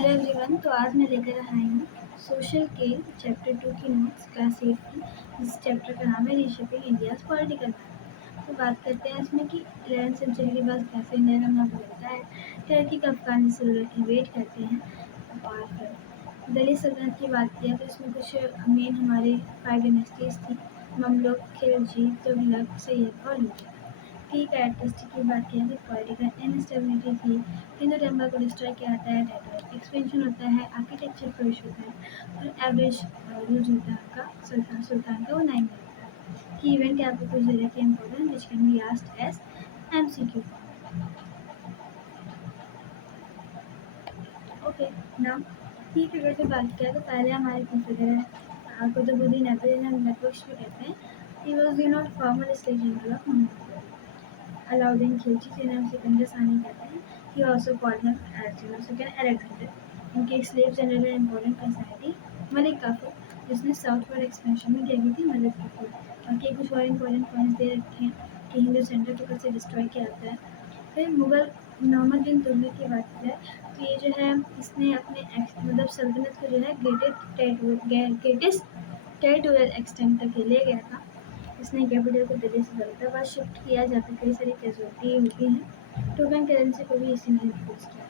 Hello everyone, तो आज मैं लेकर आई हूँ सोशल के चैप्टर 2 की नोट्स क्लास 8 की। इस चैप्टर का नाम है रीशेपिंग इंडियाज पॉलिटिकल मैप। तो बात करते हैं इसमें कि 11वीं सेंचुरी के बाद कैसे इंडिया का मैप बदलता है, टर्की का अफगान जरूरत इन्वेट करते हैं। और फिर दिल्ली सल्तनत की बात किया तो इसमें कुछ मेन हमारे 5 डायनेस्टीज थी: ममलुक, खिलजी, तुगलक, सैयद और लोधी। की कैरेक्टरिस्टिक की बात की तो पॉलिटिकल इनस्टेबिलिटी थी, हिंदू टेम्पल को डिस्ट्रॉय किया जाता है, टेरिटरी एक्सपेंशन होता है, आर्किटेक्चर फ्लोरिश होता है और एवरेज जो सुल्तान का वो 9 होता है। की इवेंट आपको कुछ दे रखे important which can be asked as MCQ। Okay, now की फिगर की बात किया तो पहले हमारे की फिगर है कुतुबुद्दीन ऐबक, हम नेटवर्क्स भी कहते हैं। He was farmer state general of Mongolia. Alauddin Khilji, जिन्हें हम सिकंदर सानी कहते हैं, he also called him as second Alexander। उनके slave general and important personality Malik Kafur, जिसने साउथवर्ड एक्सपेंशन में क्या की थी मदद की थी। बाकी कुछ और इम्पोर्टेंट पॉइंट्स दे रखे हैं कि हिंदू सेंटर को कैसे डिस्ट्रॉय किया जाता है। फिर मुगल मोहम्मद बिन तुगलक की बात की जाए तो ये जो है इसने अपने मतलब सल्तनत को जो है ग्रेटेस्ट टेरिटोरियल एक्सटेंट तक ले गया था। इसने कैपिटल को दिल्ली से फरीदाबाद शिफ्ट किया, जहाँ पे कई सारी कैजुअलिटी होती हैं। टोकन करेंसी को भी इसी ने इंट्रोड्यूस किया।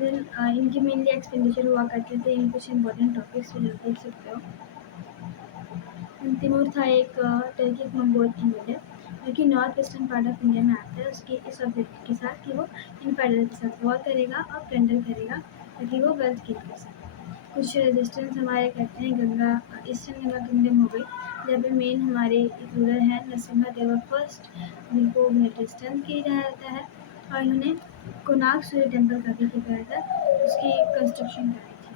देन इनकी मेनली एक्सपेंडिचर हुआ करते थे इन कुछ इंपॉर्टेंट टॉपिक्स भी देख सकते हो। तिमूर था एक टर्किक मंगोल इन्वेडर जो कि north western part of India में आता है। उसके इस ऑब्जेक्टिव के साथ कि वो इनफेडरल के साथ वॉर करेगा और प्लंडर करेगा ताकि वो वेल्थ गेन कर सके। कुछ रेजिस्टेंस हमारे कहते हैं गंगा ईस्टर्न गंगा किंगडम हो गई, जहाँ पे मेन हमारे एक रूलर हैं नरसिम्हा देवा फर्स्ट, जिनको मिलिट्री स्ट्रेंथ किया जाता है। और इन्होंने कोणार्क सूर्य टेम्पल का भी किया था, उसकी कंस्ट्रक्शन कराई थी।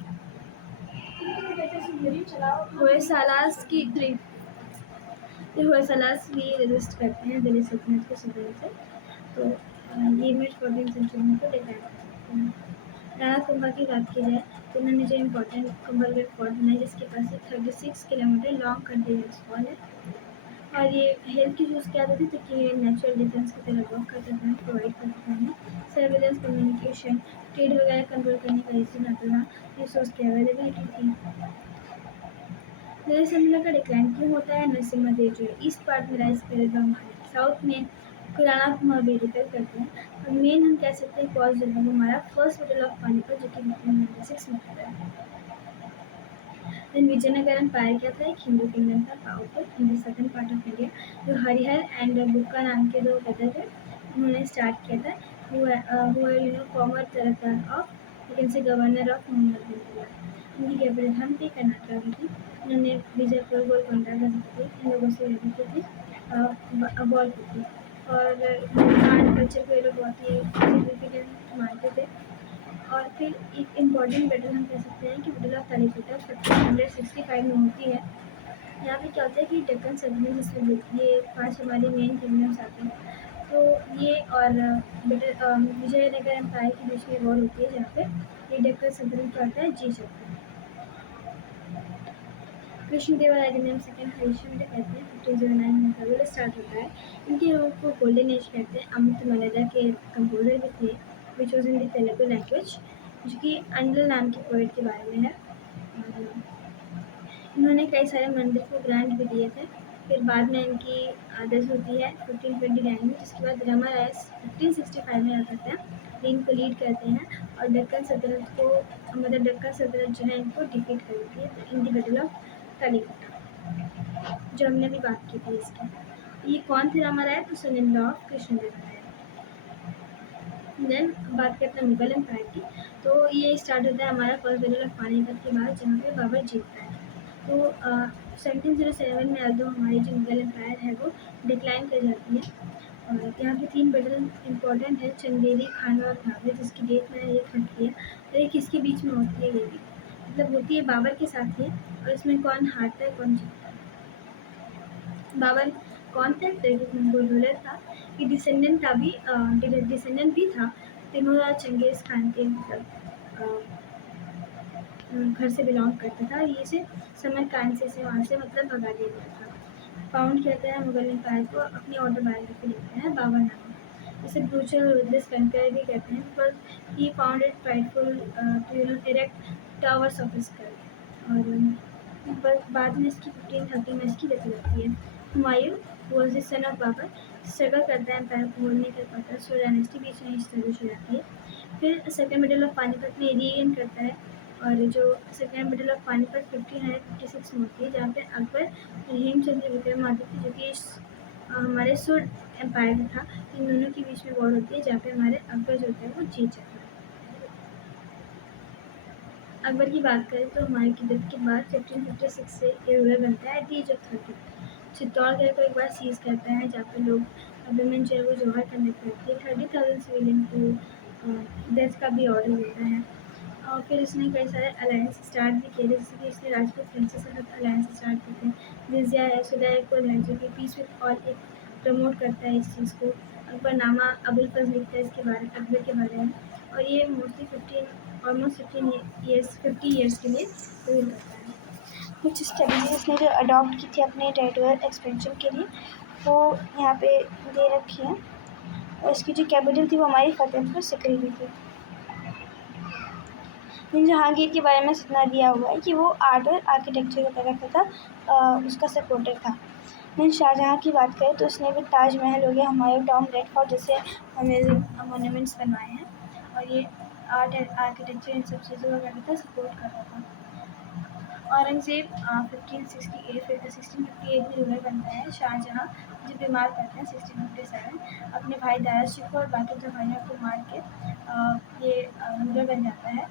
होयसालास की होयसालास भी रेजिस्ट करते हैं दिल्ली सल्तनत के सदर से। तो ये मिड 14वीं सेंचुरी में तो डिक्लाइन कर सकते हैं। राणा कुंभा की बात की जाए तो उन्होंने जो इम्पोर्टेंट कुंभलगढ़ फोर्ट बनाया, जिसके पास एक 36 किलोमीटर लॉन्ग कंटिन्यूस वॉल है। और ये हेल्थ की यूज़ किया जाती थी ताकि ये नेचुरल डिफेंस की तरह वर्क करता था, प्रोवाइड करता था। सर्विलेंस, कम्युनिकेशन, ट्रेड वगैरह कंट्रोल करने का इजी रहता था, रिसोर्स की अवेलेबिलिटी थी। दिल्ली सल्तनत का डिक्लाइन क्यों होता है? नरसिम्हा देव जो है ईस्ट पार्ट में राइज करेगा, हमारे साउथ में राणा कुंभा भी रिपेयर करते हैं। और मेन हम कह सकते हैं कॉज जो है वो हमारा फर्स्ट बैटल ऑफ पानीपत जो कि 1596 में होता है। देन विजयनगर एम्पायर क्या था? एक हिंदू किंगडम था powerful in the southern part of India, जो हरिहर एंड बुक्का नाम के दो ब्रदर थे, उन्होंने स्टार्ट किया था। फॉर्मर तरफदार of you can say governor of Mohammad bin Tughlaq. उनकी कैपिटल हम्पी कर्नाटक में थी। उन्होंने विजयपुर गोलकोंडा का इन लोगों से लड़ी थी, वॉर की थी। और आर्ट कल्चर को ये लोग बहुत ही सिग्निफिकेंट मानते थे। और फिर एक इम्पॉर्टेंट बैटल हम कह सकते हैं कि बैटल ऑफ तालिकोटा 1565 में होती है। यहाँ पे क्या होता है कि डेक्कन सल्तनत जिसमें ये 5 हमारी मेन किंगडम्स आते हैं, तो ये और विजयनगर एम्पायर के बीच में वॉर होती है, जहाँ पे ये डेक्कन सल्तनत क्या होता है जीत जाता है। कृष्णदेवराय जिन्हें हम सेकेंड हरिश्चंद्र कहते हैं, 1509 में इनका रूल स्टार्ट होता है। इनके रूल को गोल्डन एज कहते हैं। अमृत मलदा के कंपोजर भी थे, which was in the Telugu language, जो कि अंडल नाम के पोइट के बारे में है। और इन्होंने कई सारे मंदिर को ग्रांट भी दिए थे। फिर बाद में इनकी आदर्श होती है 1529 में, जिसके बाद रमा राय 1565 में आ जाते हैं, इनको लीड करते हैं और डेक्कन सल्तनत को मतलब डेक्कन सल्तनत जो है इनको डिफीट कर देती है। तो इन दी बैटल ऑफ तालिकोटा जो हमने भी बात की थी इसकी। ये कौन थे रमा राय? तो son in law of Krishnadevaraya. Then बात करते हैं मुगल एम्पायर की, तो ये स्टार्ट होता है हमारा फर्स्ट बैटल ऑफ पानीपत के बाद, जहाँ पे बाबर जीतता है। तो 1707 में आल्दो हमारी जो मुगल एम्पायर है वो डिक्लाइन कर जाती है। और यहाँ पे 3 बैटल इंपॉर्टेंट है, चंदेरी, खानवा और भाभरे, जिसकी डेट मैंने लिख रखी है। और ये किसके बीच में होती है? ये भी मतलब होती है बाबर के साथ ही। और इसमें कौन हारता है कौन जीतता है? बाबर कौन था? टर्किक मंगोल रूलर था। ये डिसेंडेंट भी था तिमूर और चंगेज खान के, मतलब घर से बिलोंग करता था। ये से समरकांड से वहाँ से मतलब भगा दिया गया था। फाउंड कहते हैं मुगल एम्पायर को, अपनी ऑटोबायोग्राफी लिखते हैं बाबर नामा। इसे ब्रूचल ruthless conqueror भी कहते हैं because he found it prideful to erect towers of his skull. और बाद में इसकी 1530 में इसकी डेथ हो जाती है। Humayun was the son of Babur, struggle करता है एम्पायर को होल्ड नहीं कर पाता, सो डायनेस्टी बीच में इस्टेब्लिश हो जाती है। फिर सेकेंड मिडल ऑफ पानीपत में रीगेन करता है, और जो सेकेंड मिडल ऑफ पानीपत 1556 में होती है, जहाँ पे अकबर हेमचंद्र विक्रमादित्य जो कि हमारे सुर एम्पायर में था, इन दोनों के बीच में वॉर होती है, जहाँ पे हमारे अकबर जो होता है वो जीत जाता है। अकबर की बात करें तो हुमायूं की डेथ के बाद 1556 से ये रूलर बनता है at the age of 30। Chittorgarh को एक बार सीज करता है, जहाँ पे लोग वुमेन जो है वो जोहर करने पड़ती है। 30,000 सिविलियन को डेथ का भी ऑर्डर देता है। और फिर उसने कई सारे अलायंस स्टार्ट भी किए, जैसे कि इसने राजपूत प्रिंसेस के साथ अलायंस स्टार्ट किए थे। जिजिया है, सुदाय को है, जो कि पीस विद ऑल एक प्रमोट करता है इस चीज़ को। अकबरनामा अबुल फज़ल लिखता है इसके बारे अकबर के बारे में, और ये मोस्टली 50 ईयर्स के लिए रूल करता है। कुछ स्ट्रेटजीज इसने जो अडॉप्ट की थी अपने टेरिटोरियल एक्सपेंशन के लिए, वो यहाँ पे दे रखी है। और इसकी जो कैपिटल थी वो हमारी फतेहपुर सिकरी भी थी। जहांगीर के बारे में इतना दिया हुआ है कि वो आर्ट और आर्किटेक्चर वगैरह का था, उसका सपोर्टर था। फिर शाहजहाँ की बात करें तो उसने भी ताजमहल हो गया, हुमायूं टॉम, रेड फोर्ट जैसे अमेजिंग मोन्यूमेंट्स बनवाए हैं, और ये आर्ट एंड आर्किटेक्चर इन सब चीज़ों का क्या था, सपोर्ट कर रहा था। औरंगज़ेब 1658 में रूलर बनता है। शाहजहाँ जो बीमार पड़ते हैं 1657, अपने भाई दया शिकोह और बाकी दो भाइयों को मार के ये रूलर बन जाता है।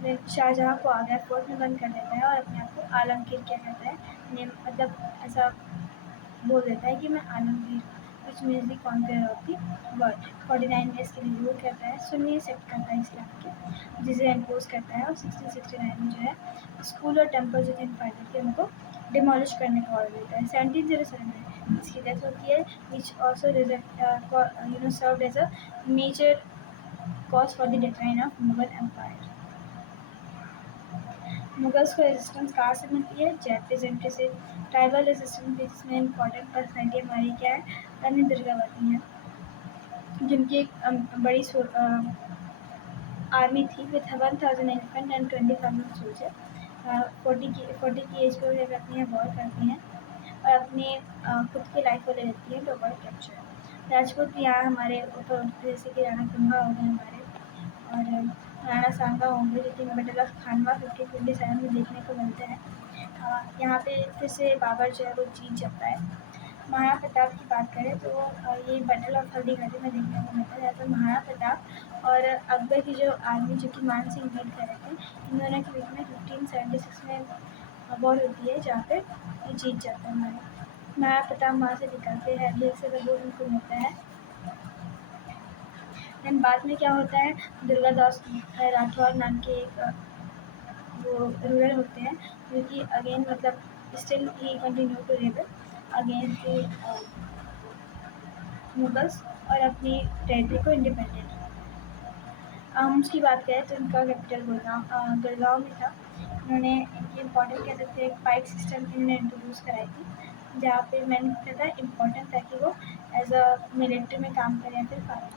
फिर शाहजहाँ को आगरा फोर्ट में बंद कर देता है और अपने आप को आलमगीर क्या कहता है, मतलब ऐसा बोल देता है कि मैं Alamgir, which means the conqueror of the world. 49 years के लिए रूल करता है, सुन्नी सेक्ट करता है इस्लाम के, जिसे इम्पोज करता है। और 1669 में जो है स्कूल और टेम्पल जो थे इन्फाइनल थे उनको डिमोलिश करने का ऑर्डर देता है। 1707 में इसकी डेथ होती है, which also served as a major cause for the decline of Mughal empire. Mughals को रेजिस्टेंस कहाँ से मिलती है, जयपुर एंट्री से। ट्राइबल रेजिस्टेंस भी, जिसमें इंपॉर्टेंट पर्सनैलिटी हमारी क्या है, रानी दुर्गावती है, जिनकी एक बड़ी आर्मी थी विथ 1000 एलिफेंट एंड 20,000 सोल्जर। 40 की एज पर वो अपनी वॉर करती हैं और अपनी खुद की लाइफ को ले लेती है टू अवॉइड कैप्चर। राजपूत भी यहाँ हमारे ऊपर उठते, जैसे कि राणा कुंभा हो गए हमारे, और राणा सांगा होंगे, जो कि बैटल ऑफ खानवा 1527 में देखने को मिलते हैं। यहाँ पे फिर से बाबर जो है वो जीत जाता है। महाराणा प्रताप की बात करें तो ये बैटल ऑफ हल्दीघाटी में देखने को मिलता है, जहाँ पर महाराणा प्रताप और अकबर की जो आर्मी जो कि मान सिंह लीड कर रहे थे, इन दोनों के बीच में 1576 में वॉर होती है, जहाँ पे ये जीत जाता है हमारे। महाराणा प्रताप वहाँ से निकलते हैं, जेल से सबूत उनको मिलता है। देन बाद में क्या होता है, दुर्गादास राठौर नाम के एक वो रूलर होते हैं, जो कि अगेन मतलब still he continue to rebel against the Mughals और अपनी टेरिटरी को इंडिपेंडेंट। उसकी बात करें तो इनका कैपिटल गुड़गांव में था। उन्होंने इनकी इम्पोर्टेंट कह सकते हैं पाइक सिस्टम इन्होंने इंट्रोड्यूस कराई थी, जहाँ पे मैंने क्या था इम्पोर्टेंट था कि वो एज अ मिलिट्री में काम करें या फिर फाइट।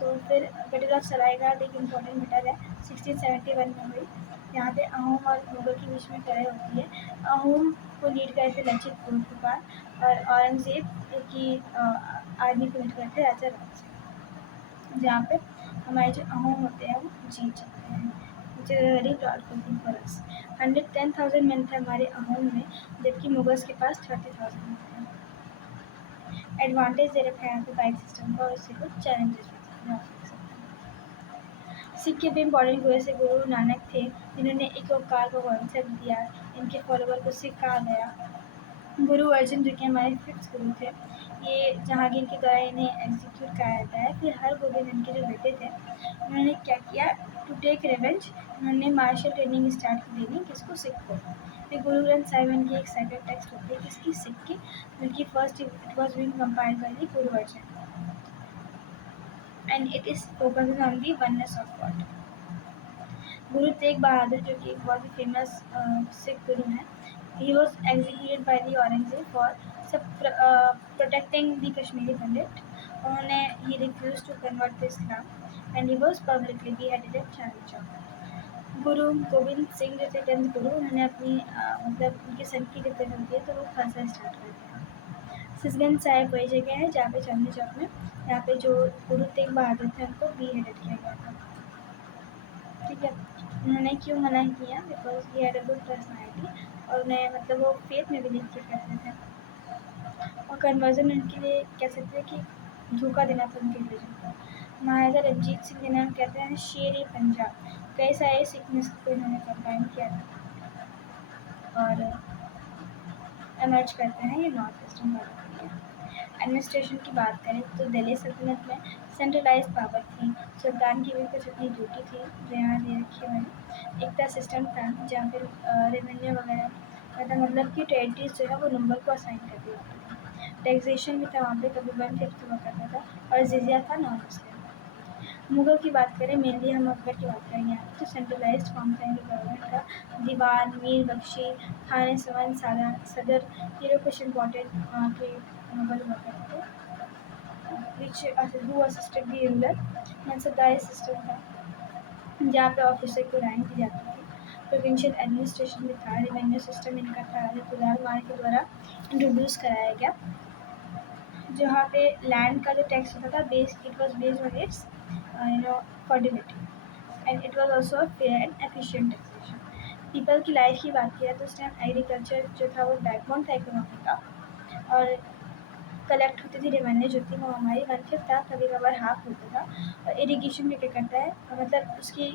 तो फिर बैटल ऑफ सरायघाट एक इम्पोर्टेंट बैटल है, 1671 में हुई, यहाँ पे अहोम और मुगल के बीच में लड़ाई होती है। अहोम को लीड करे थे लचित बोरफुकन, और औरंगज़ेब की आर्मी को लीड करते राजा राम सिंह, जहाँ पे हमारे जो अहोम होते हैं वो जीत जाते हैं, which is a very proud thing for us। 110,000 man थे हमारे अहोम में, जबकि मुगल्स के पास 30,000 होते हैं। एडवांटेज दे रखा है यहाँ पे पाइक सिस्टम का, और इससे कुछ चैलेंजेस भी थे। सिख के भी इम्पोर्टेंट गुरु से गुरु नानक थे, जिन्होंने एक ओंकार को कॉन्सेप्ट दिया। इनके फॉलोवर को सिख कहा गया। गुरु अर्जुन जो कि हमारे फिफ्थ गुरु थे, ये जहांगीर के द्वारा इन्हें एग्जीक्यूट करा जाता है। फिर हरगोबिंद इनके जो बेटे थे, उन्होंने क्या किया, टू टेक रिवेंज, उन्होंने मार्शल ट्रेनिंग स्टार्ट की देनी किसको, सिख को। फिर गुरु ग्रंथ साहिब इनकी एक सेक्रेट टेक्स्ट होती है किसकी, सिख की, जिनकी first it was being compiled by the guru Arjun, and it is focuses on the oneness of God. Guru Tegh बहादुर जो कि एक बहुत ही फेमस सिख गुरु हैं, he was executed by the Aurangzeb for protecting the Kashmiri Pandit, उन्होंने ही refuse to convert to Islam and he was publicly beheaded at Chandni Chowk. Guru Gobind Singh जो थे 10th गुरु, उन्होंने अपनी मतलब उनके सन की जब डेथ होती है तो वो खालसा स्टार्ट करते हैं। सिसगंज साहिब वही जगह है जहाँ पे चांदनी चौक में यहाँ पे जो गुरु तेग बहादुर थे उनको beheaded किया गया था। ठीक है, उन्होंने क्यों मना किया? Because he had a good personality और उन्हें मतलब वो फेथ में बिलीव किया करते थे और कन्वर्जन उनके लिए कह सकते हैं कि धोखा देना था उनके रिलीजन को। महाराजा रंजीत सिंह जिन्हें हम कहते हैं शेर ए पंजाब, कई सारे सिकनेस को इन्होंने कंबाइन किया था और एमर्ज करते हैं ये नॉर्थ ईस्टर्न भारत के लिए। एडमिनिस्ट्रेशन की बात करें तो दिल्ली सल्तनत में सेंट्रलाइज पावर थी, सुल्तान की भी कुछ अपनी ड्यूटी थी जो यहाँ दे रखी है मैंने। एकता सिस्टम था जहाँ पर रेवेन्यू वगैरह मतलब कि टेरिटरीज जो है वो नंबर को असाइन कर दी जाती थी। टैक्सेशन भी था वहाँ पे, कभी 1/5 हुआ करता था और जिजिया था नॉन मुस्लिम। मुगल की बात करें, मेनली हम अकबर की बात करेंगे यहाँ तो सेंट्रलाइज्ड फॉर्म था इनके गवर्नमेंट का। दीवान, मीर बख्शी, खाने सवन सदर, ये लोग कुछ इम्पोर्टेंट वहाँ के मुगल हुआ करते थे which who assisted the ruler. मनसबदारी system था जहाँ पे ऑफिसर को रैंक दी जाती थी। प्रोविंशियल एडमिनिस्ट्रेशन भी था, रेवेन्यू सिस्टम इनका था राजा तुलार मार के द्वारा इंट्रोड्यूस कराया गया, जहाँ पे लैंड का जो टैक्स होता था it was based on it's fertility and it was also fair and efficient taxation. People की लाइफ की बात किया तो उस टाइम एग्रीकल्चर जो था वो बैकबोन था इकोनॉमी का और कलेक्ट होती थी रेवेन्यू जो थी वो हमारी 1/5 था, कभी कभार हाफ होता था। और इरीगेशन भी क्या करता है मतलब उसकी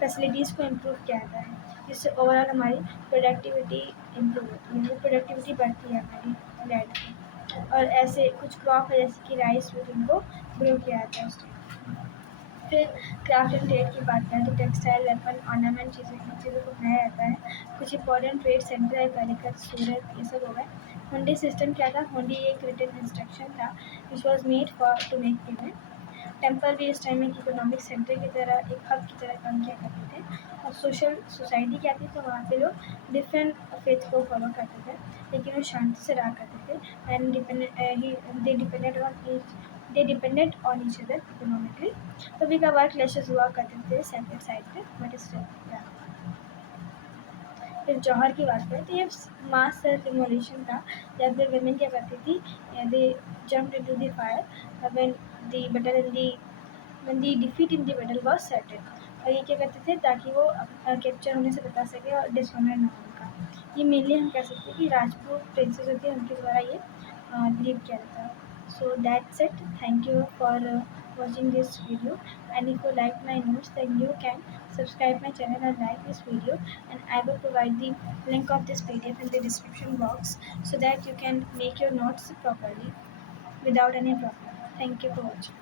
फैसिलिटीज़ को इम्प्रूव किया जाता है जिससे ओवरऑल हमारी प्रोडक्टिविटी इम्प्रूव होती है, वो प्रोडक्टिविटी बढ़ती है हमारी लैंड की। और ऐसे कुछ क्रॉप है जैसे कि राइस भी उनको ग्रो किया जाता है उस टाइम। फिर क्राफ्ट एंड ट्रेड की बात करें तो टेक्सटाइल, वेपन, ऑर्नामेंट चीज़ों को बनाया जाता है। कुछ इंपॉर्टेंट ट्रेड सेंटर है, कालीकट, सूरत, ये सब हो गए। हुंडी सिस्टम क्या था? हुंडी एक रिटन इंस्ट्रक्शन था which was made for to make payment. Temple भी इस टाइम एक इकोनॉमिक सेंटर की तरह, एक हब की तरह काम किया करते थे। और सोशल सोसाइटी क्या थी तो वहाँ पे लोग डिफरेंट फेथ को फॉलो करते थे लेकिन वो शांति से रहा करते थे and they depended on each other economically. कभी कभार क्लैशेस हुआ करते थे सेपरेट साइड पे बट स्टिल। फिर जौहर की बात करें तो ये मास सेल्फ इमोलेशन था जब फिर वेमेन क्या करती थी, दे jump into the fire when the battle in the when the defeat in the battle was certain। और ये क्या करते थे ताकि वो कैप्चर होने से बता सके और डिसऑनर ना हो उनका। ये मेनली हम कह सकते हैं कि राजपूत प्रिंसेस होती है उनके द्वारा ये लीड किया जाता है। So that's it, thank you for watching this video, and if you like my notes then you can subscribe my channel and like this video, and I will provide the link of this PDF in the description box so that you can make your notes properly without any problem. Thank you for watching.